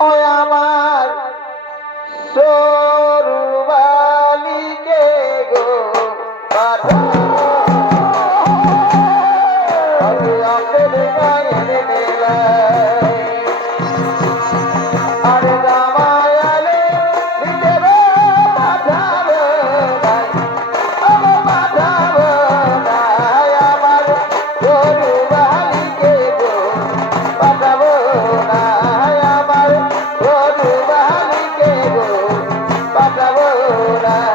ও আমার সরুবালিকে গো পাঠাবো আপনার গায়ের মেলায় আরে রামায়ণে নিজের পাঠাবো নাই আমার পাঠাবো নাই আমার সরুবালিকে গো পাঠাবো নাই আমার সরুবালিকে গো পাঠাবো নাই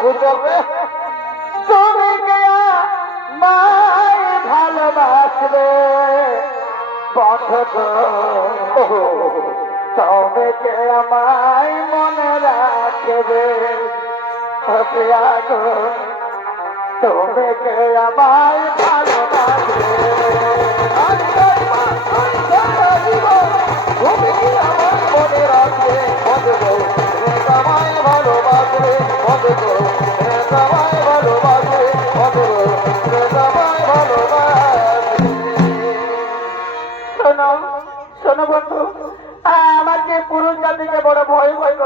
বুঝবে তুমি কে আমায় ভালোবাসবে বন্ধু তুমি কে আমায় মনে রাখবে তুমি কে আমায় ভালোবাসবে তুমি কি আমার মনে রাখবে বন্ধু আমায় ভালোবাসবে বন্ধু আমায় ভালোবাসবে বন্ধু আমায় ভালোবাসবে শোনো শোনো বন্ধু আমাকে পুরুষ জাতিকে বড় ভয় ভয়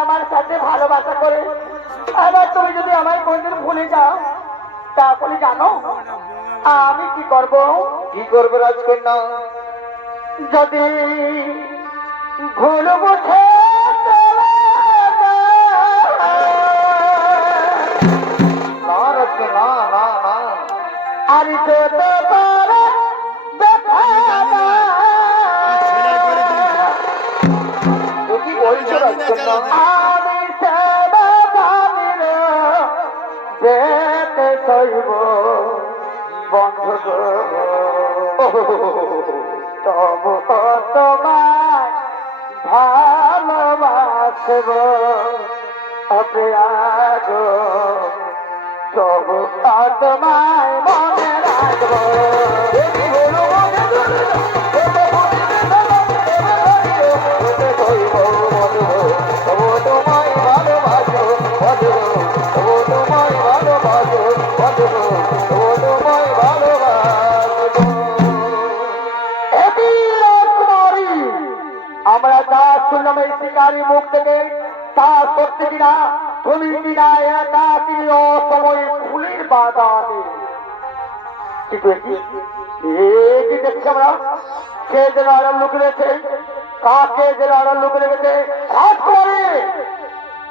আমার সাথে ভালোবাসা করে আবার তুমি যদি আমায় কোনদিন ভুলে যাও তাহলে জানো আমি কি করব কি করবে রাজকন্যা যদি ভুল বুঝে না না না আর কি বলছো রাজকন্যা আমি যেতে চাইব বন্ধু তবু তোমায় ভালোবাসব অপ্রিয়াগ তবু তোমায় মনে রাখব তোমায় ভালোবাসো তোমায় ভালোবাসো তোমায় ভালোবাসো আমরা তা শুনলাম এই শিকারী মুখ থেকে তা সত্যি কিনা তুমি কিনা এটা তিনি অসময়ে ফুলের বাগানে ঠিক হয়েছি কি দেখছি আমরা কে যেন আড়াল লুকে রয়েছে কাকে যেন আড়াল লুকে রেখেছে রাজকুমারী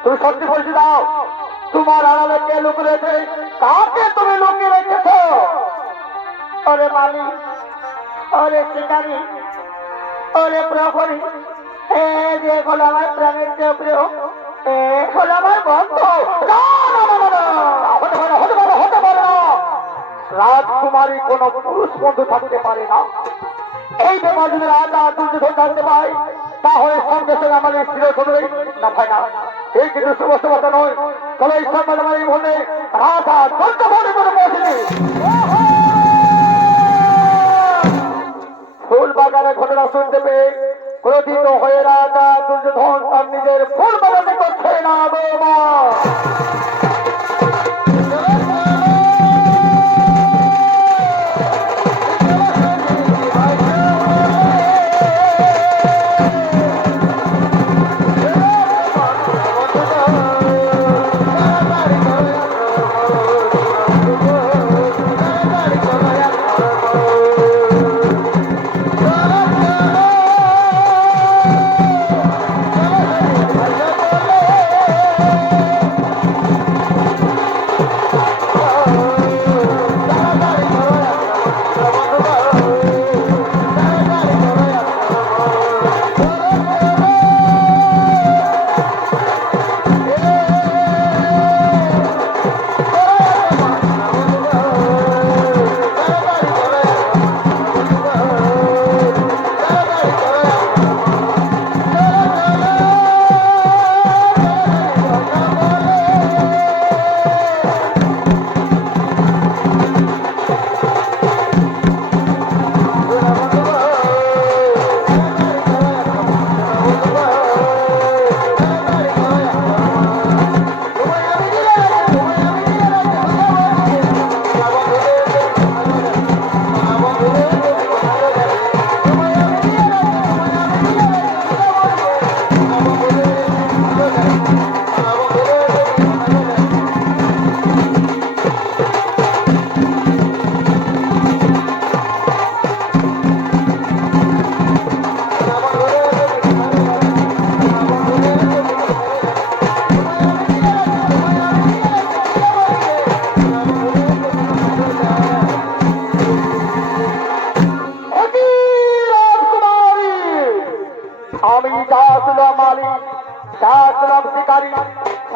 তুমি সত্যি বলছি দাও তোমার আড়ালে কে লুকে রয়েছে কাকে তুমি লুকিয়ে রেখেছ ওরে মালিক ওরে শিকারী ওরে প্রহরী যে হলো আমার প্রাণের চেয়ে প্রিয় হলো আমার বন্ধু হতে পারে না রাজকুমারী কোন পুরুষ বন্ধু থাকতে পারে না এই ব্যাপার যদি রাজা দুর্যোধন জানতে পাই তাহলে সঙ্গে সঙ্গে আমাদের স্থির শুনবে না ভাই না এই কিন্তু সমস্ত কথা নয় তবে এই সম্মান আমার এই বলে রাজা ধৈর্য ধরে করে পৌঁছেনি ফুল বাগানের ঘটনা শুনতে পেয়ে ক্রোধিত হয়ে রাজা দুর্যোধন তার নিজের ফুল বাগানে করছে না গো মা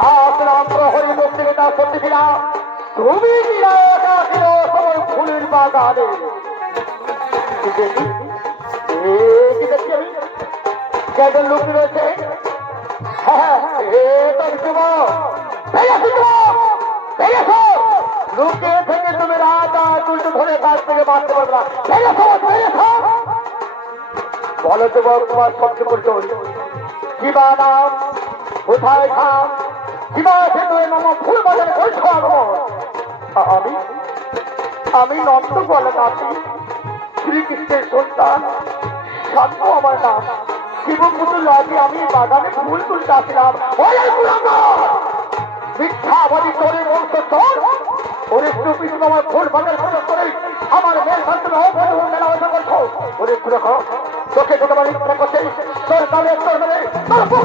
আসলাম প্রহরী মুখ থেকে তা সত্যি কিনা তুমি কিনা একা ছিল সময় ফুলের বাগানে কি দেখি কি দেখছি আমি কয়জন লোক রয়েছে হ্যাঁ এ তোর যুবক লুকিয়ে থেকে তুমি রাত তুলতে ধরে কাছ থেকে বাঁচতে পারবে না বলো যুবক তোমার সবচেয়ে পরিচয় কিবা নাম কোথায় খাম কিবা আছে তুমি মামা ফুল বাজারে বলছো আগমন আমি আমি নন্দ বলে নাতি শ্রীকৃষ্ণের সন্তান শান্ত আমার নাম শিবপুত্র লাভি আমি বাগানে ফুল তুলতে আসলাম মিথ্যাবাদী তোরে বংশ তোর ওরে চব্বিশ আমার ফুল বাজার সুযোগ করে আমার মেয়ের সন্তান মেলা হয়ে করছো ওরে সুরক্ষ তোকে তোকে আমার ইচ্ছা করছে তোর দামে তোর মেলে তোর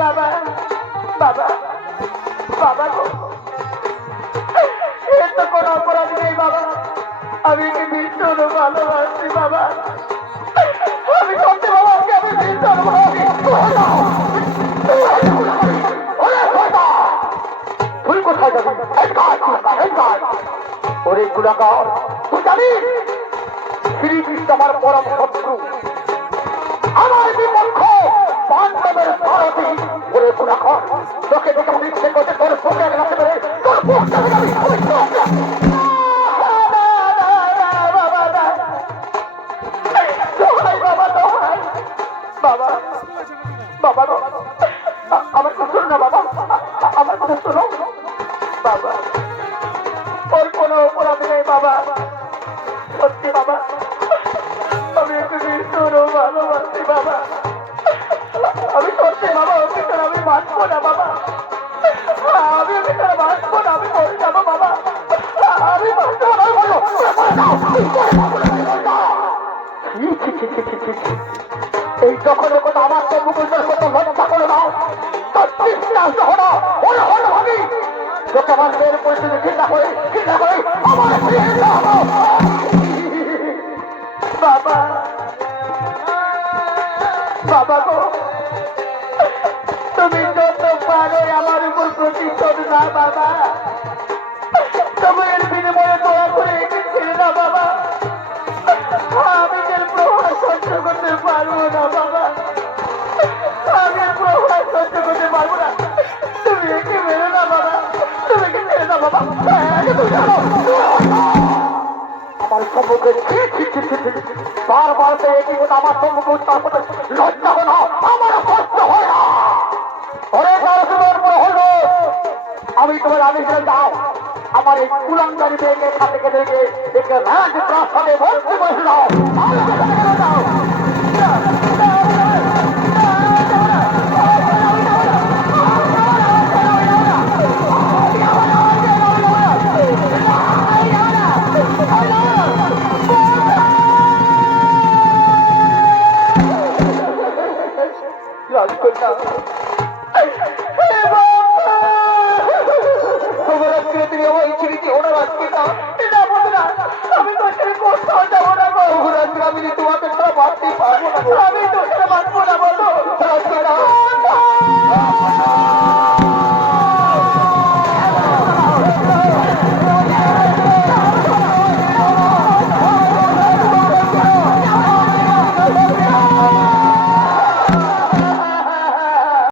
বাবা বাবা বাবা এ তো কোনো অপরাধ নেই বাবা আমি কি ভীষণ ভালোবাসি বাবা আমি সত্যি বাবা আমি ভীষণ তুই কোথায় যাবি ওরে গুলাকার তুই জানিস শ্রীকৃষ্ণ আমার পরম শত্রু আমার বিপক্ষ পাণ্ডবের ভারতী ওরে গুলাকার তোকে দেখে আমি ইচ্ছে করছে তোর চোখে রাখতে পারে তোর বুকটা যাবি বাবা বাবা আমার কথা শোনো না বাবা আমার কথা শোনো বাবা ওর কোনো অপরাধ নেই বাবা সত্যি বাবা আমি একটু ভীষণ ভালোবাসি বাবা আমি সত্যি বাবা ওকে তোর আমি বাঁচবো না বাবা আমি ওকে তোর বাঁচবো না আমি মরে যাবো বাবা আমি বাঁচবো না এই যখন কথা আমার তো মুখের মতো লজ্জা করে দাও তার বিশ্বাস হলো ওরা হলো ভাবি তোকে আমার মেয়ের পরিস্থিতি চিন্তা করে আমার বাবা বাবা গো তুমি যত পারো আমার উপর প্রতিশোধ না বাবা তবে এর বিনিময়ে দয়া করে একে ছেড়ে না বাবা আমি এর প্রভাব সহ্য করতে পারবো না বাবা আমি এর প্রভাব সহ্য করতে পারবো না তুমি একে মেরো না বাবা তুমি একে ছেড়ে না বাবা আমার সম্মুখে বারবার সে একই কথা আমার সম্মুখে উত্তর করতে লজ্জা হলো আমার কষ্ট হয় না অনেক হলো আমি তোমার আদেশ দাও আমার এই কুলাঙ্গারি মেয়েকে খাতে কেটে গিয়ে একে রাজ প্রাসাদে বলতে বসে দাও আমি